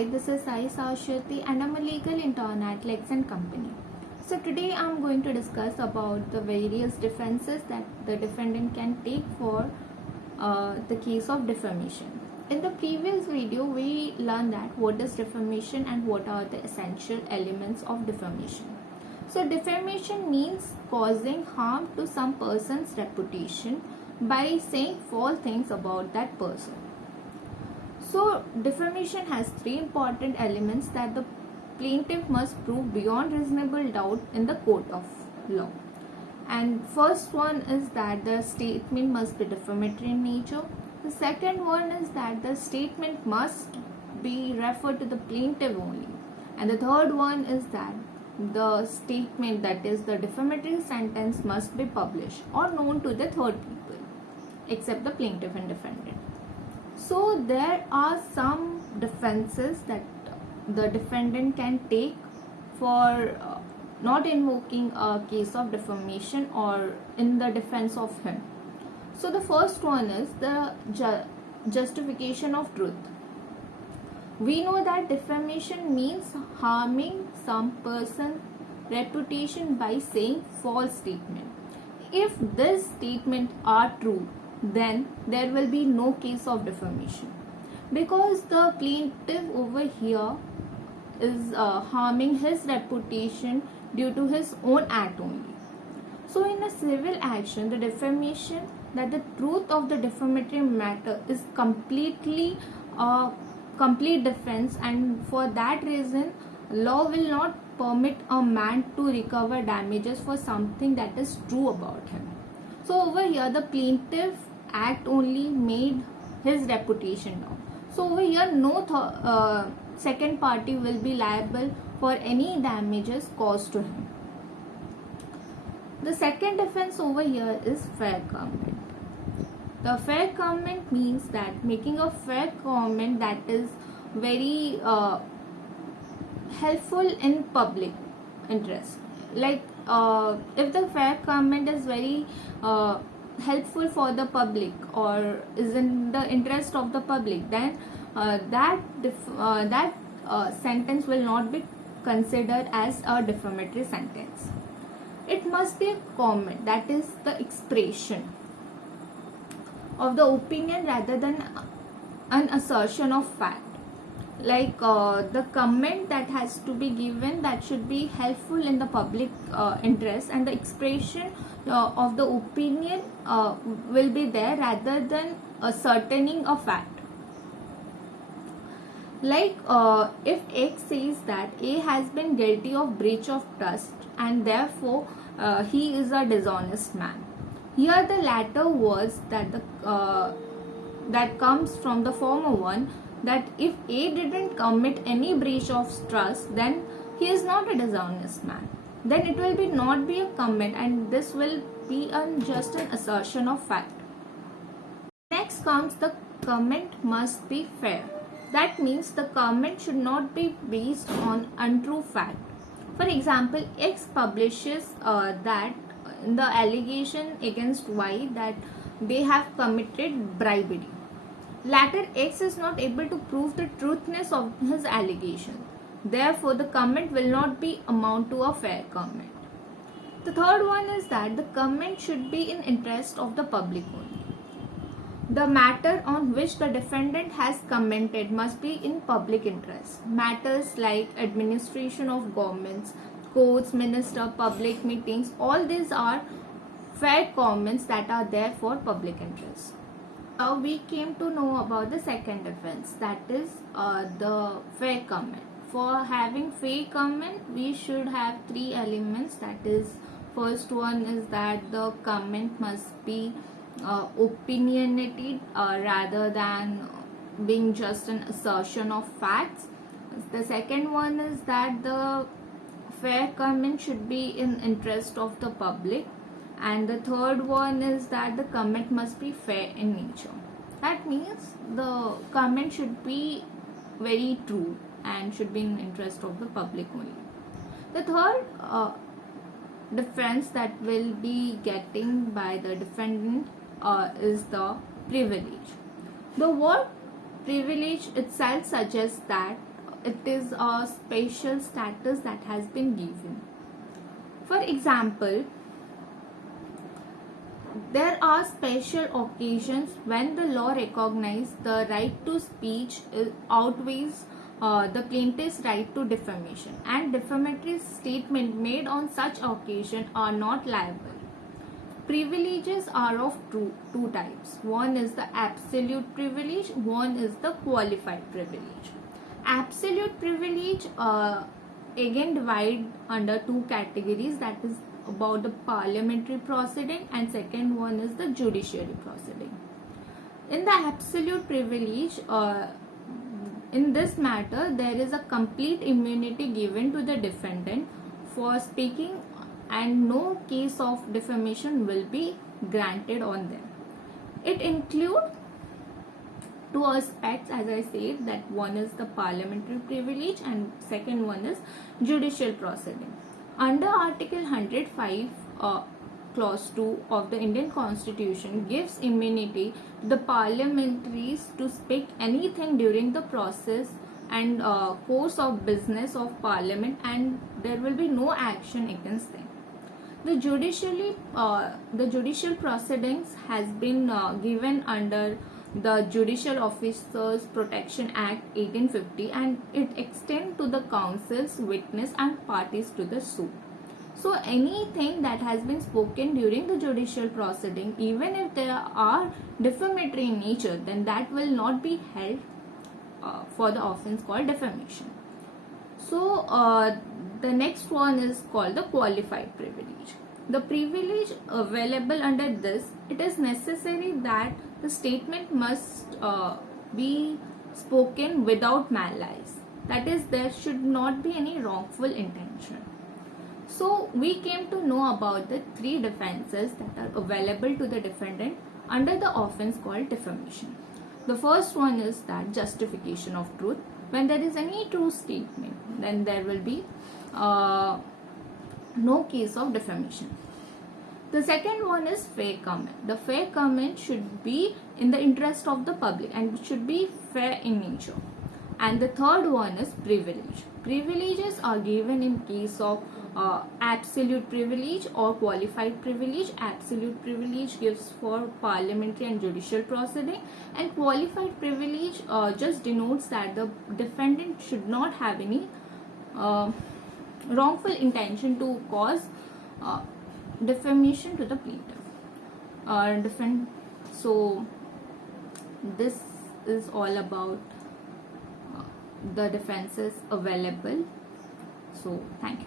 Hi, this is Sai Sashwati and I'm a legal intern at Lex and Company. So today I'm going to discuss about the various defenses that the defendant can take for the case of defamation. In the previous video, we learned that what is defamation and what are the essential elements of defamation. So defamation means causing harm to some person's reputation by saying false things about that person. So defamation has three important elements that the plaintiff must prove beyond reasonable doubt in the court of law. And first one is that the statement must be defamatory in nature. The second one is that the statement must be referred to the plaintiff only. And the third one is that the statement, that is the defamatory sentence, must be published or known to the third people except the plaintiff and defendant. So there are some defenses that the defendant can take for not invoking a case of defamation or in the defense of him. So the first one is the justification of truth. We know that defamation means harming some person's reputation by saying false statement. If these statements are true, then there will be no case of defamation, because the plaintiff over here is harming his reputation due to his own act only. So in a civil action, the defamation, that the truth of the defamatory matter is completely complete defense, and for that reason law will not permit a man to recover damages for something that is true about him. So over here the plaintiff act only made his reputation down. So over here no second party will be liable for any damages caused to him. The second defense over here is fair comment. The fair comment means that making a fair comment that is very helpful in public interest. Like if the fair comment is very helpful for the public or is in the interest of the public, then that sentence will not be considered as a defamatory sentence. It must be a comment, that is the expression of the opinion rather than an assertion of fact. Like the comment that has to be given, that should be helpful in the public interest, and the expression of the opinion will be there rather than ascertaining a fact. Like if X says that A has been guilty of breach of trust and therefore he is a dishonest man. Here the latter words that that comes from the former one, that if A didn't commit any breach of trust, then he is not a dishonest man. Then it will be not be a comment, and this will be just an assertion of fact. Next comes the comment must be fair. That means the comment should not be based on untrue fact. For example, X publishes that the allegation against Y that they have committed bribery. Later, X is not able to prove the truthness of his allegation. Therefore, the comment will not be amount to a fair comment. The third one is that the comment should be in interest of the public only. The matter on which the defendant has commented must be in public interest. Matters like administration of governments, courts, minister, public meetings, all these are fair comments that are there for public interest. Now we came to know about the second defense, that is the fair comment. For having fair comment, we should have three elements. That is, first one is that the comment must be opinionated rather than being just an assertion of facts. The second one is that the fair comment should be in interest of the public, and the third one is that the comment must be fair in nature. That means the comment should be very true and should be in interest of the public only. The third defense that will be getting by the defendant is the privilege. The word privilege itself suggests that it is a special status that has been given. For example, there are special occasions when the law recognizes the right to speech outweighs the plaintiff's right to defamation, and defamatory statements made on such occasion are not liable. Privileges are of two types. One is the absolute privilege, one is the qualified privilege. Absolute privilege again divide under two categories, that is about the parliamentary proceeding, and second one is the judiciary proceeding. In the absolute privilege, in this matter there is a complete immunity given to the defendant for speaking, and no case of defamation will be granted on them. It includes two aspects, as I said, that one is the parliamentary privilege and second one is judicial proceeding. Under Article 105, Clause 2 of the Indian Constitution gives immunity to the parliamentaries to speak anything during the process and course of business of Parliament, and there will be no action against them. The judicial proceedings has been given under the Judicial Officers Protection Act 1850, and it extends to the counsels, witness and parties to the suit. So anything that has been spoken during the judicial proceeding, even if they are defamatory in nature, then that will not be held for the offense called defamation. So the next one is called the qualified privilege. The privilege available under this, it is necessary that the statement must be spoken without malice. That is, there should not be any wrongful intention. So we came to know about the three defenses that are available to the defendant under the offense called defamation. The first one is that justification of truth. When there is any true statement, then there will be no case of defamation. The second one is fair comment. The fair comment should be in the interest of the public and should be fair in nature. And the third one is privilege. Privileges are given in case of absolute privilege or qualified privilege. Absolute privilege gives for parliamentary and judicial proceeding, and qualified privilege just denotes that the defendant should not have any wrongful intention to cause defamation to the plaintiff. So this is all about the defenses available. So thank you.